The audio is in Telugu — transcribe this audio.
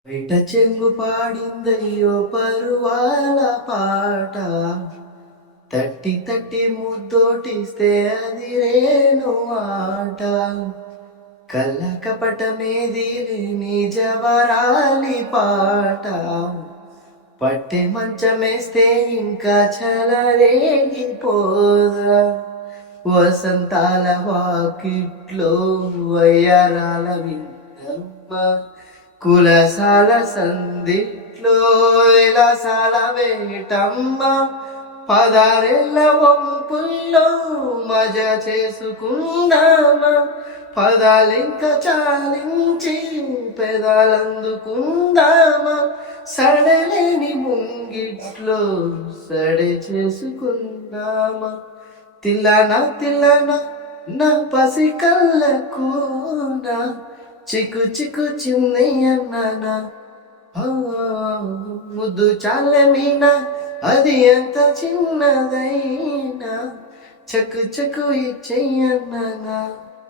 బయట చెంగు పాడిందయ్యో పరువాల పాట తట్టి తట్టి ముద్దోటిస్తే అది రేణు ఆట కళ్ళ కపటమేది లేని జవరాలి పాట పట్టె మంచమేస్తే ఇంకా చలరేగిపోదా వసంతాల వాకిట్లో వయ్యారాల విందమ్మ కులసాల సందిట్లో విలాసాల వేటమ్మ పదారెళ్ళ వంపుల్లో మజ చేసుకుందామా పదాలింక చాలించి పెదాలందుకుందామా సడలేని ముంగిట్లో సడే చేసుకుందామా తిల్లనా తిల్లనా నా పసి కళ్ళకునా చిక్కు చిక్కు చిన్నయ్యన్నా ముద్దు చాలమీనా అది ఎంత చిన్నదైనా చక్కు చక్కు ఇచ్చయ్యన్నా